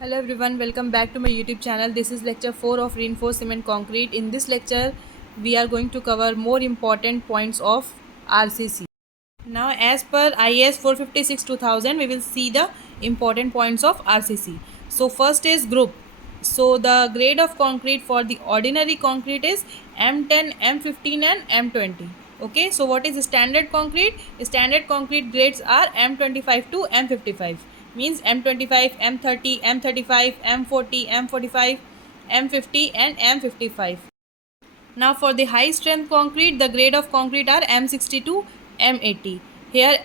Hello everyone, welcome back to my YouTube channel. This is lecture 4 of reinforced cement concrete. In this lecture, we are going to cover more important points of RCC. Now, as per IS 456-2000, we will see the important points of RCC. So, first is group. So, the grade of concrete for the ordinary concrete is M10, M15 and M20. Okay, so what is standard concrete? Standard concrete grades are M25 to M55. Means M25, M30, M35, M40, M45, M50 and M55. Now for the high strength concrete, the grade of concrete are M60 to M80. Here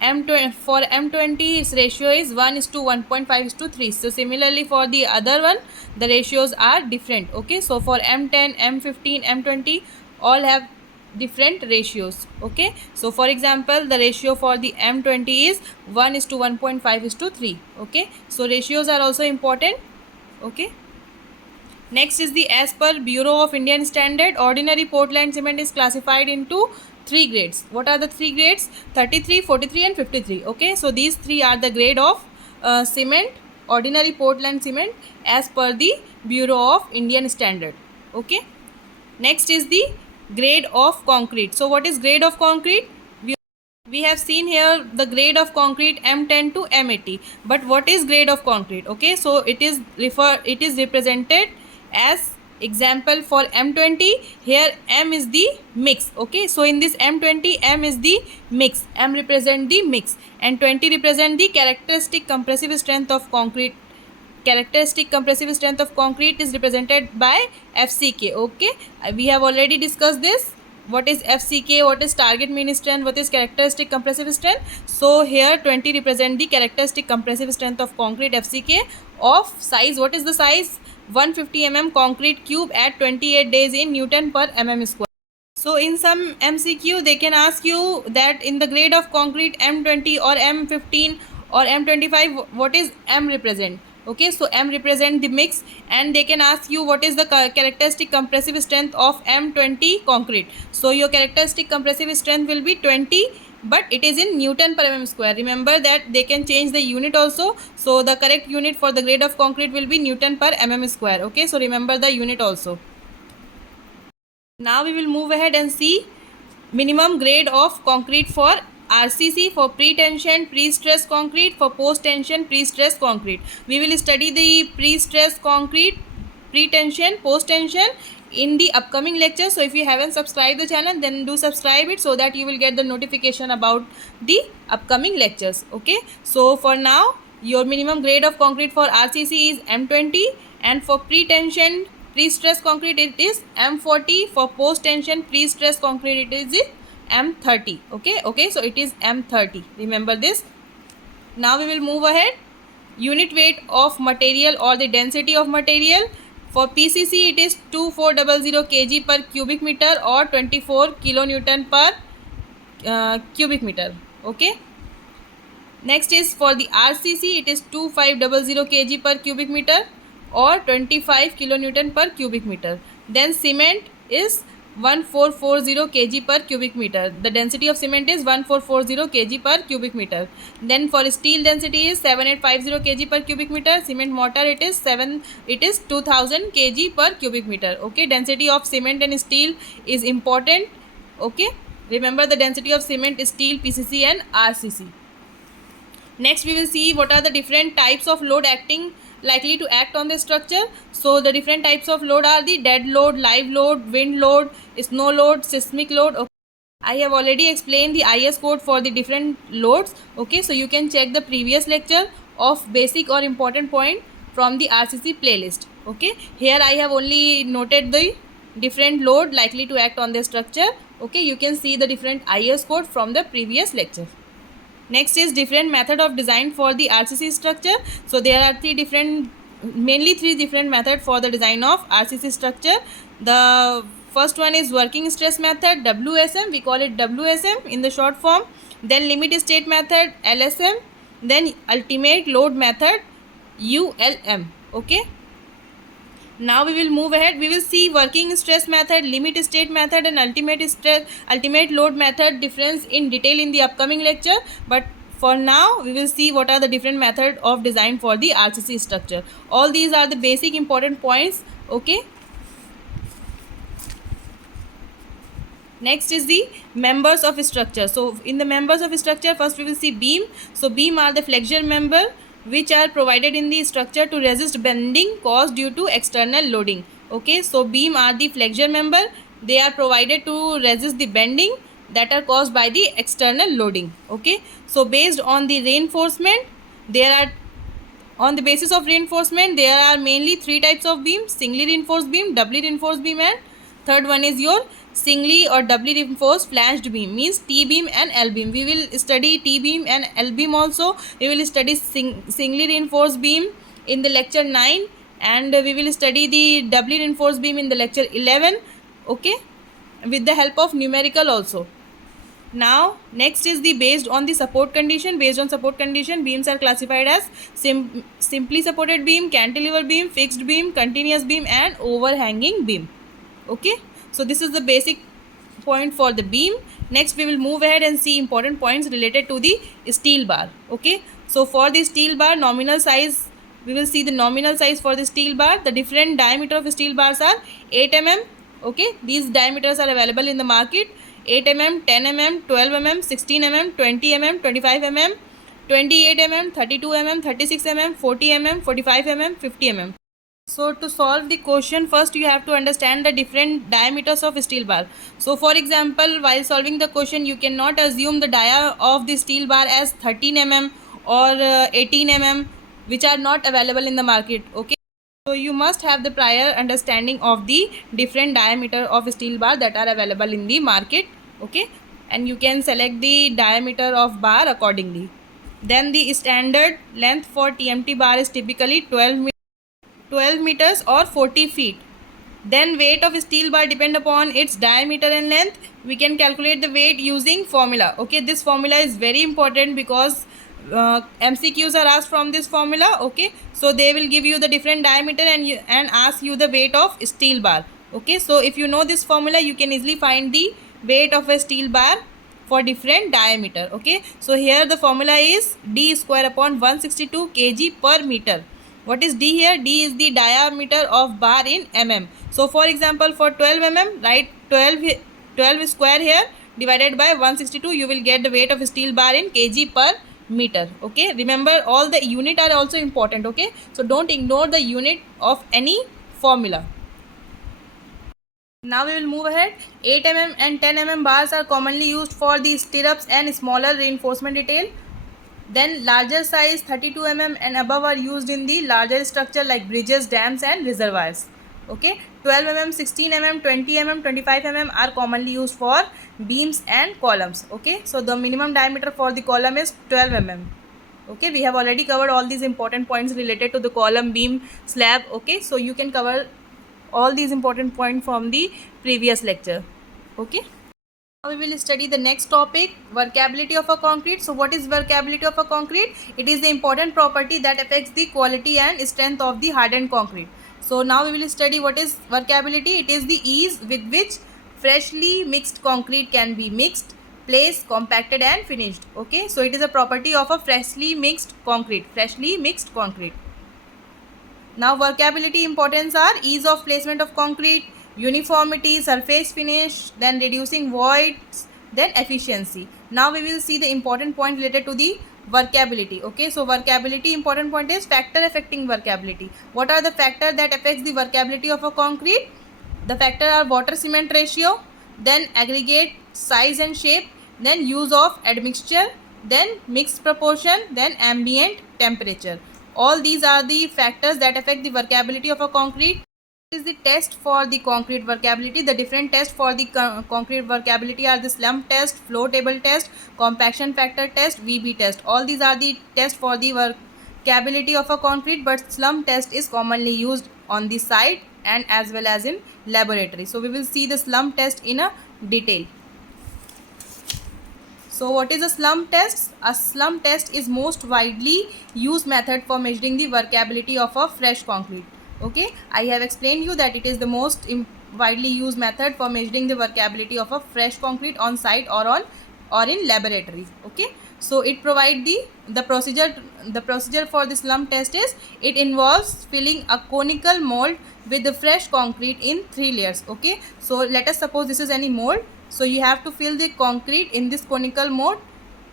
M20, for M20 its ratio is 1 is to 1.5 is to 3. So similarly for the other one, the ratios are different. Okay, so for M10, M15, M20 all have different ratios. Okay, so for example the ratio for the M20 is 1 is to 1.5 is to 3. Okay, so ratios are also important. Okay. Next is the as per Bureau of Indian Standard, ordinary Portland cement is classified into three grades. What are the three grades? 33, 43 and 53. Okay, so these three are the grade of cement, ordinary Portland cement as per the Bureau of Indian Standard. Okay. Next is the grade of concrete. So what is grade of concrete? We have seen here the grade of concrete M10 to M80, but what is grade of concrete? Okay, so it is represented as example for M20. Here M is the mix. Okay, so in this M20, M is the mix, M represent the mix and 20 represent the characteristic compressive strength of concrete. Characteristic compressive strength of concrete is represented by FCK. Okay, we have already discussed this. What is FCK, what is target mean strength, what is characteristic compressive strength. So here 20 represent the characteristic compressive strength of concrete FCK of size. What is the size? 150 mm concrete cube at 28 days in Newton per mm square. So in some MCQ they can ask you that in the grade of concrete M20 or M15 or M25 what is M represent. Okay, so M represent the mix and they can ask you what is the characteristic compressive strength of M20 concrete. So your characteristic compressive strength will be 20, but it is in Newton per mm square. Remember that they can change the unit also. So the correct unit for the grade of concrete will be Newton per mm square. Okay, so remember the unit also. Now we will move ahead and see minimum grade of concrete for RCC, for pre-tension, pre-stress concrete, for post-tension, pre-stress concrete. We will study the pre-stress concrete, pre-tension, post-tension in the upcoming lecture. So if you haven't subscribed the channel, then do subscribe it so that you will get the notification about the upcoming lectures. Okay, so for now your minimum grade of concrete for RCC is M20 and for pre-tension pre-stress concrete it is M40. For post-tension pre-stress concrete it is M30. Okay, so it is M30. Remember this. Now we will move ahead. Unit weight of material or the density of material. For PCC it is 2400 kg per cubic meter or 24 kilonewton per cubic meter. Okay. Next is for the RCC it is 2500 kg per cubic meter or 25 kilonewton per cubic meter. Then cement is 1440 kg per cubic meter. The density of cement is 1440 kg per cubic meter. Then for steel density is 7850 kg per cubic meter. Cement mortar it is 2000 kg per cubic meter. Okay, density of cement and steel is important. Okay, remember the density of cement, steel, PCC and RCC. Next we will see what are the different types of load likely to act on the structure. So the different types of load are the dead load, live load, wind load, snow load, seismic load. Okay. I have already explained the IS code for the different loads. Okay, so you can check the previous lecture of basic or important point from the RCC playlist. Okay, here I have only noted the different load likely to act on the structure. Okay, you can see the different IS code from the previous lecture. Next is different method of design for the RCC structure. So there are mainly three different method for the design of RCC structure. The first one is working stress method, WSM. We call it WSM in the short form. Then limit state method, LSM. Then ultimate load method, ULM. Okay. Now we will move ahead. We will see working stress method, limit state method and ultimate load method difference in detail in the upcoming lecture. But For now, we will see what are the different method of design for the RCC structure. All these are the basic important points. Okay. Next is the members of structure. So in the members of structure, first we will see beam. So beam are the flexure member which are provided in the structure to resist bending caused due to external loading. Okay, so beam are the flexure member. They are provided to resist the bending that are caused by the external loading. Okay, so based on the reinforcement, there are on the basis of reinforcement, there are mainly three types of beam: singly reinforced beam, doubly reinforced beam, and third one is your singly or doubly reinforced flanged beam, means T beam and L beam. We will study T beam and L beam also. We will study singly reinforced beam in the lecture 9, and we will study the doubly reinforced beam in the lecture 11. Okay, with the help of numerical also. Now next is the based on the support condition. Based on support condition, beams are classified as simply supported beam, cantilever beam, fixed beam, continuous beam, and overhanging beam. Okay, so this is the basic point for the beam. Next we will move ahead and see important points related to the steel bar. Okay, so for the steel bar nominal size, we will see the nominal size for the steel bar. The different diameter of steel bars are 8 mm. Okay, these diameters are available in the market: 8 mm, 10 mm, 12 mm, 16 mm, 20 mm, 25 mm, 28 mm, 32 mm, 36 mm, 40 mm, 45 mm, 50 mm. So to solve the question, first you have to understand the different diameters of steel bar. So for example, while solving the question, you cannot assume the dia of the steel bar as 13 mm or 18 mm, which are not available in the market. Okay, so you must have the prior understanding of the different diameter of steel bar that are available in the market. Okay, and you can select the diameter of bar accordingly. Then the standard length for TMT bar is typically 12 meters or 40 feet. Then weight of steel bar depend upon its diameter and length. We can calculate the weight using formula. Okay, this formula is very important because MCQs are asked from this formula. Okay, so they will give you the different diameter and ask you the weight of steel bar. Okay, so if you know this formula, you can easily find the weight of a steel bar for different diameter. Okay, so here the formula is D square upon 162 kg per meter. What is D here? D is the diameter of bar in mm. So for example, for 12 mm, write 12 square here divided by 162. You will get the weight of steel bar in kg per meter. Okay, remember all the unit are also important. Okay, so don't ignore the unit of any formula. Now we will move ahead. 8 mm and 10 mm bars are commonly used for the stirrups and smaller reinforcement detail. Then larger size 32 mm and above are used in the larger structure like bridges, dams and reservoirs. Okay, 12 mm, 16 mm, 20 mm, 25 mm are commonly used for beams and columns. Okay, so the minimum diameter for the column is 12 mm. Okay, we have already covered all these important points related to the column, beam, slab. Okay, so you can cover all these important points from the previous lecture. Okay, now we will study the next topic, workability of a concrete. So what is workability of a concrete? It is the important property that affects the quality and strength of the hardened concrete. So now we will study what is workability. It is the ease with which freshly mixed concrete can be mixed, placed, compacted and finished. Okay, so it is a property of a freshly mixed concrete. Now workability importance are ease of placement of concrete, uniformity, surface finish, then reducing voids, then efficiency. Now we will see the important point related to the workability. Okay, so workability important point is factor affecting workability. What are the factors that affects the workability of a concrete? The factor are water cement ratio, then aggregate size and shape, then use of admixture, then mixed proportion, then ambient temperature. All these are the factors that affect the workability of a concrete. This is the test for the concrete workability. The different tests for the concrete workability are the slump test, flow table test, compaction factor test, VB test. All these are the tests for the workability of a concrete, but slump test is commonly used on the site and as well as in laboratory. So we will see the slump test in a detail. So what is a slump test? A slump test is most widely used method for measuring the workability of a fresh concrete. Okay, I have explained you that it is the most widely used method for measuring the workability of a fresh concrete on site or in laboratories. Okay, So it provide the procedure for the slump test is, it involves filling a conical mold with the fresh concrete in 3 layers. Okay, so let us suppose this is any mold. So you have to fill the concrete in this conical mold,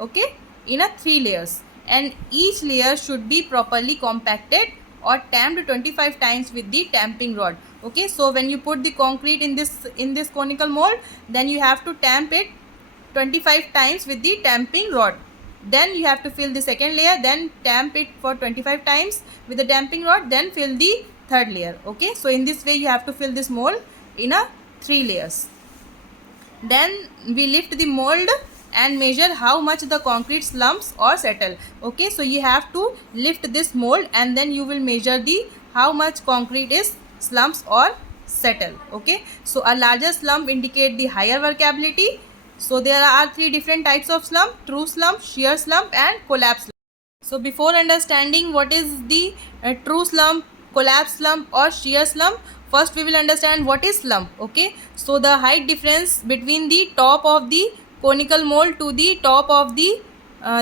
okay, in a 3 layers, and each layer should be properly compacted or tamped 25 times with the tamping rod. Okay, so when you put the concrete in this conical mold, then you have to tamp it 25 times with the tamping rod. Then you have to fill the second layer, then tamp it for 25 times with the damping rod, then fill the third layer. Okay, so in this way you have to fill this mold in a 3 layers. Then we lift the mold and measure how much the concrete slumps or settle. Okay, so you have to lift this mold and then you will measure the how much concrete is slumps or settle. Okay, so a larger slump indicate the higher workability. So there are 3 different types of slump: true slump, shear slump and collapse slump. So before understanding what is the true slump, collapse slump or shear slump, first we will understand what is slump. Okay, so the height difference between the top of the conical mold to the top of the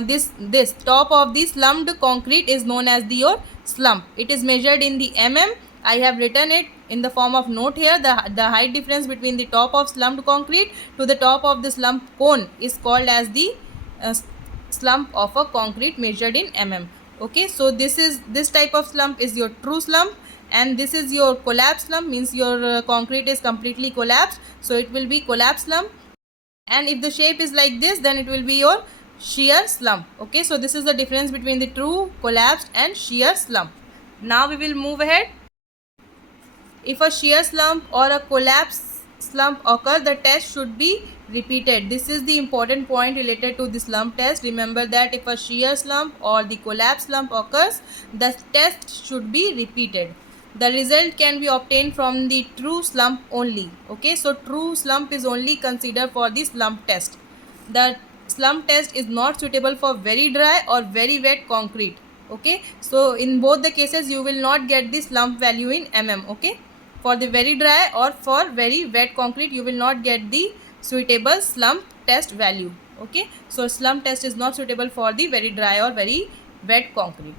this top of the slumped concrete is known as the your slump. It is measured in the mm. I have written it in the form of note here. The height difference between the top of slumped concrete to the top of the slump cone is called as the slump of a concrete measured in mm. Okay, so this type of slump is your true slump, and this is your collapse slump, means your concrete is completely collapsed, so it will be collapse slump. And if the shape is like this, then it will be your shear slump. Okay, so this is the difference between the true, collapsed and shear slump. Now we will move ahead. If a shear slump or a collapse slump occur, the test should be repeated. This is the important point related to the slump test. Remember that if a shear slump or the collapse slump occurs, the test should be repeated. The result can be obtained from the true slump only. Okay, so true slump is only considered for the slump test. The slump test is not suitable for very dry or very wet concrete. Okay, so in both the cases you will not get the slump value in mm. Okay, for the very dry or for very wet concrete you will not get the suitable slump test value. Okay, so slump test is not suitable for the very dry or very wet concrete.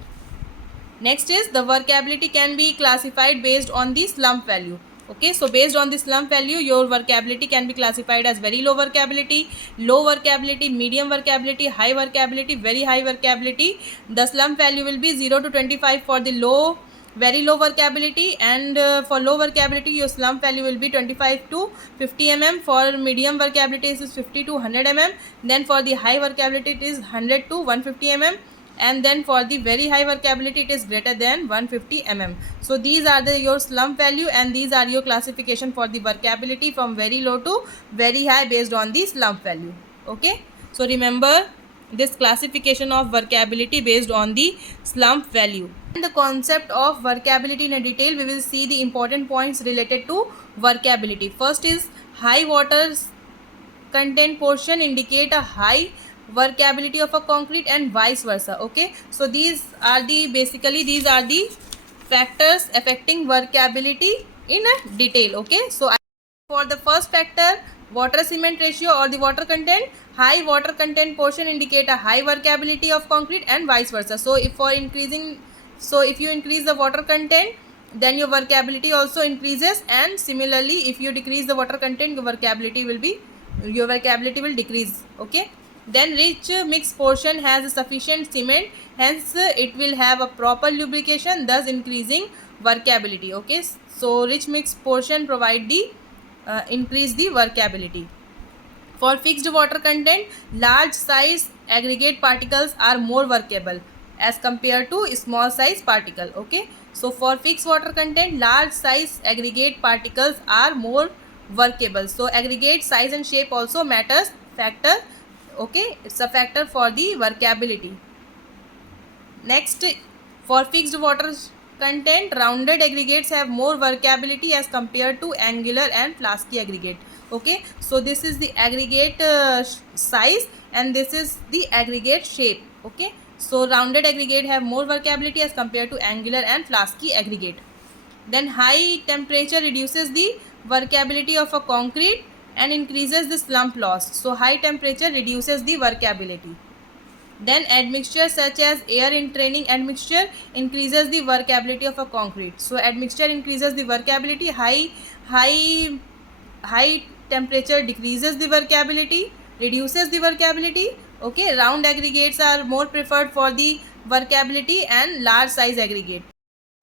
Next is the workability can be classified based on the slump value. Okay, so based on the slump value, your workability can be classified as very low workability, medium workability, high workability, very high workability. The slump value will be 0 to 25 for the very low workability, and for low workability your slump value will be 25 to 50 mm. For medium workability it is 50 to 100 mm. Then for the high workability it is 100 to 150 mm. And then for the very high workability it is greater than 150 mm. So these are your slump value, and these are your classification for the workability from very low to very high based on the slump value. Okay, so remember this classification of workability based on the slump value. In the concept of workability in a detail, we will see the important points related to workability. First is high water content portion indicate a high workability of a concrete and vice versa. Okay, so these are the factors affecting workability in a detail. Okay, so for the first factor, water cement ratio or the water content, high water content portion indicate a high workability of concrete and vice versa. So if you increase the water content, then your workability also increases, and similarly if you decrease the water content, your workability will decrease. Okay, then rich mix portion has sufficient cement, hence it will have a proper lubrication, thus increasing workability. Okay, so rich mix portion provide the increase the workability. For fixed water content, large size aggregate particles are more workable as compared to small size particle. Okay, so for fixed water content, large size aggregate particles are more workable. So aggregate size and shape also matters factor. Okay, it's a factor for the workability. Next, for fixed water content, rounded aggregates have more workability as compared to angular and flasky aggregate. Okay, so this is the aggregate size and this is the aggregate shape. Okay, so rounded aggregate have more workability as compared to angular and flasky aggregate. Then high temperature reduces the workability of a concrete and increases the slump loss. So high temperature reduces the workability. Then admixture such as air entraining admixture increases the workability of a concrete. So admixture increases the workability. High temperature decreases the workability, reduces the workability. Okay, round aggregates are more preferred for the workability and large size aggregate.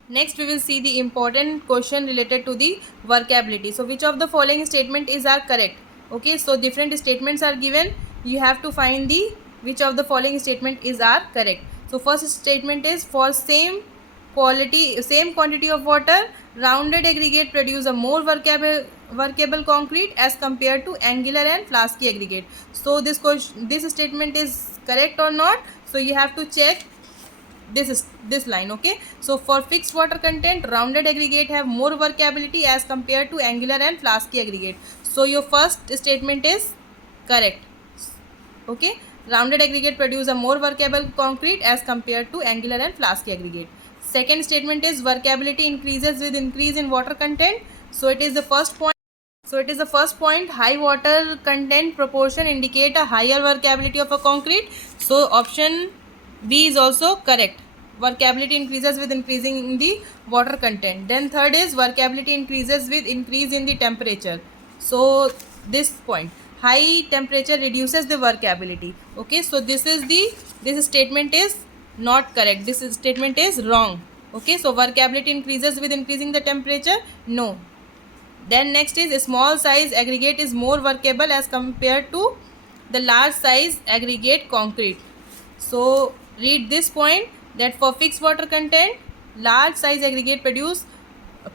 Next we will see the important question related to the workability. So which of the following statement is are correct? Okay, so different statements are given, you have to find the which of the following statement is are correct. So first statement is, for same quantity of water, rounded aggregate produce a more workable concrete as compared to angular and flasky aggregate. So this statement is correct or not, so you have to check this line. Okay, so for fixed water content, rounded aggregate have more workability as compared to angular and flasky aggregate. So your first statement is correct. Okay, rounded aggregate produce a more workable concrete as compared to angular and flasky aggregate. Second statement is, workability increases with increase in water content. So it is the first point. High water content proportion indicate a higher workability of a concrete. So option B is also correct. Workability increases with increasing in the water content. Then third is, workability increases with increase in the temperature. So this point, high temperature reduces the workability. Okay, so this statement is not correct. This statement is wrong. Okay, so workability increases with increasing the temperature. No. Then next is, a small size aggregate is more workable as compared to the large size aggregate concrete. So read this point, that for fixed water content, large size aggregate produce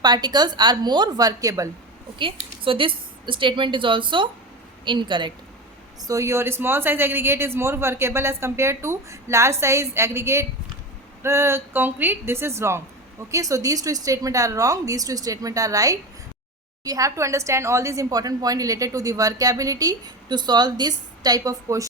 particles are more workable. Okay, so this statement is also incorrect. So your small size aggregate is more workable as compared to large size aggregate concrete. This is wrong. Okay, so these two statements are wrong, these two statements are right. You have to understand all these important points related to the workability to solve this type of question.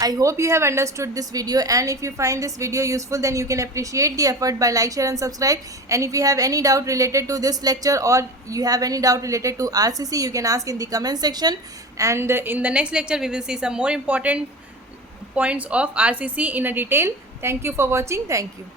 I hope you have understood this video, and if you find this video useful, then you can appreciate the effort by like, share and subscribe. And if you have any doubt related to this lecture, or you have any doubt related to RCC, you can ask in the comment section. And in the next lecture we will see some more important points of RCC in a detail. Thank you for watching. Thank you.